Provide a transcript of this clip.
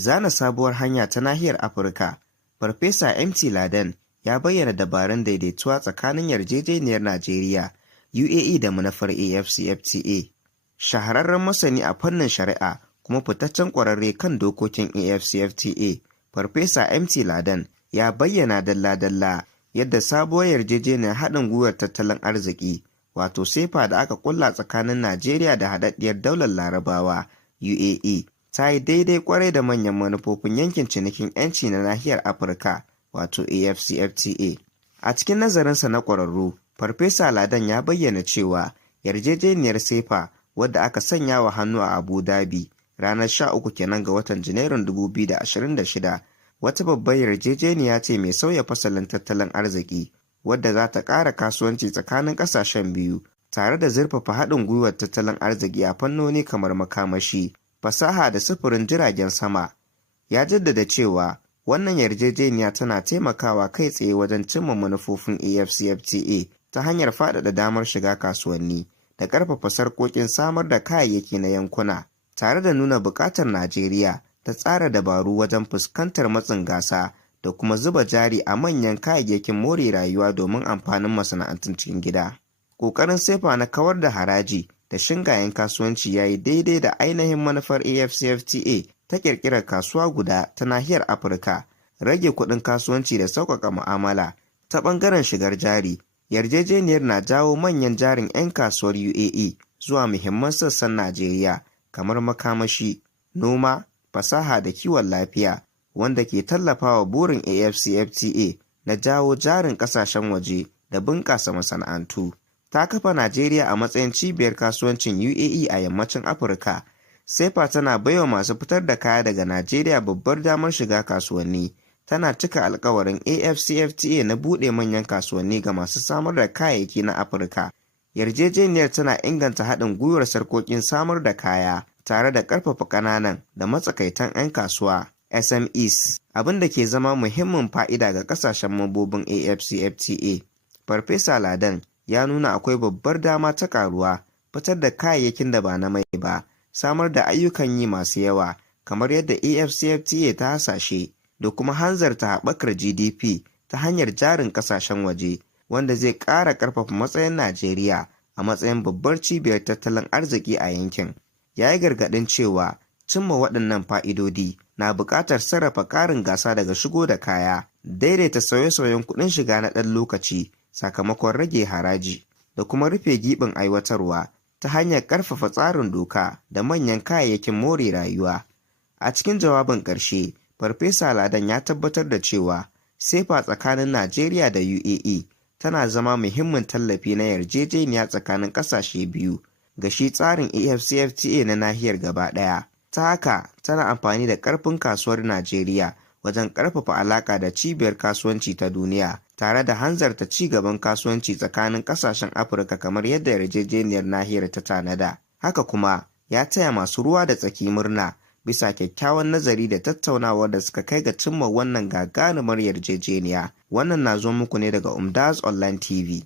zana sabuwar hanya ta nahiyar Afirka. Farfesa MT Laden ya bayyana dabarun daidaituwa tsakanin yarjejeniyar Najeriya, UAE da manufar AfCFTA. Shahararren masani a fannin shari'a kuma fitaccen ƙwararre kan dokokin AfCFTA, Farfesa MT Laden ya bayyana dalla-dalla yadda sabuwar yarjejeniyar haɗin gwiwar tattalin arziki wato SEPA da aka kulla tsakanin Najeriya da haɗaɗɗiyar daular Larabawa UAE ta yi daidai kwarai da manyan manufofin yankin cinikin 'yanci na nahiyar Afirka wato AfCFTA. A cikin nazarinsa na ƙwararru, Farfesa Laden ya bayyana cewa yarjejeniyar SEPA wadda aka sanya wa hannu a Abu Dhabi ranar 13 kenan ga watan Janairun 2026 wata babbar yarjejeniya ce mai sauya fasalin tattalin arziki wadda za ta ƙara kasuwanci tsakanin ƙasashen biyu tare da zurfafa haɗin gwiwar tattalin arziki a fannoni kamar makamashi, fasaha da sufurin jiragen sama. Ya jaddada cewa wannan yarjejeniya tana taimakawa kai tsaye wajen cimma manufofin AfCFTA ta hanyar faɗaɗa damar shiga kasuwanni da ƙarfafa sarƙoƙin samar da kayayyaki na yankuna, tare da nuna buƙatar Najeriya ta tsara dabaru wajen fuskantar matsin gasa da kuma zuba jari a manyan kayayyakin more rayuwa domin amfanin masana'antun cikin gida. Ƙoƙarin SEPA na kawar da haraji da shingayen kasuwanci ya yi daidai da ainihin manufar AfCFTA ta ƙirƙirar kasuwa guda ta nahiyar Afirka, rage kuɗin kasuwanci da sauƙaƙa mu'amala. Ta ɓangaren shigar jari, yarjejeniyar na jawo manyan jarin 'yan kasuwar UAE zuwa muhimman sassan Najeriya kamar makamashi, noma, fasaha da kiwon lafiya, wanda ke tallafawa burin AfCFTA na jawo jarin ƙasashen waje da bunƙasa masana'antu. Ta kafa Najeriya a matsayin cibiyar kasuwancin UAE a yammacin Afirka. SEPA tana baiwa masu fitar da kaya daga Najeriya babbar damar shiga kasuwanni. Tana cika alkawarin AfCFTA na buɗe manyan kasuwanni ga masu samar da kayayyaki na Afirka. Yarjejeniyar tana inganta haɗin gwiwar sarƙoƙin samar da kaya tare da ƙarfafa ƙananan da matsakaitan 'yan kasuwa SMEs, abin da ke zama muhimmin fa'ida ga ƙasashen mambobin AfCFTA. Farfesa Laden ya nuna akwai babbar dama ta ƙaruwa, fitar da kayayyakin da ba na mai ba, samar da ayyukan yi masu yawa kamar yadda AfCFTA ta hasashe, da kuma hanzarta haɓakar GDP ta hanyar jarin ƙasashen waje, wanda zai ƙara ƙarfafa matsayin Najeriya a matsayin babbar cibiyar tattalin arziki a yankin. Ya yi gargaɗin cewa cimma waɗannan fa'idodi na buƙatar sarrafa ƙarin gasa daga shigo da kaya, daidaita sauye-sauyen kuɗin shiga na ɗan lokaci sakamakon rage haraji, da kuma rufe giɓin aiwatarwa ta hanyar ƙarfafa tsarin doka da manyan kayayyakin more rayuwa. A cikin jawabin ƙarshe, Farfesa Laden ya tabbatar da cewa SEPA tsakanin Najeriya da UAE tana zama muhimmin tallafi na yarjejeniya tsakanin ƙasashe biyu ga shi tsarin AfCFTA na nahiyar gaba ɗaya. Ta haka tana amfani da ƙarfin kasuwar Najeriya wajen ƙarfafa alaƙa da cibiyar kasuwanci ta duniya, tare da hanzarta ci gaban kasuwanci tsakanin ƙasashen Afirka kamar yadda yarjejeniyar nahiyar ta tanada. Haka kuma ya taya masu ruwa da tsaki murna bisa kyakkyawan nazari da tattaunawa da suka kai ga cimma wannan gagarumar yarjejeniya. Wannan na zo muku ne daga Umdaz Online TV.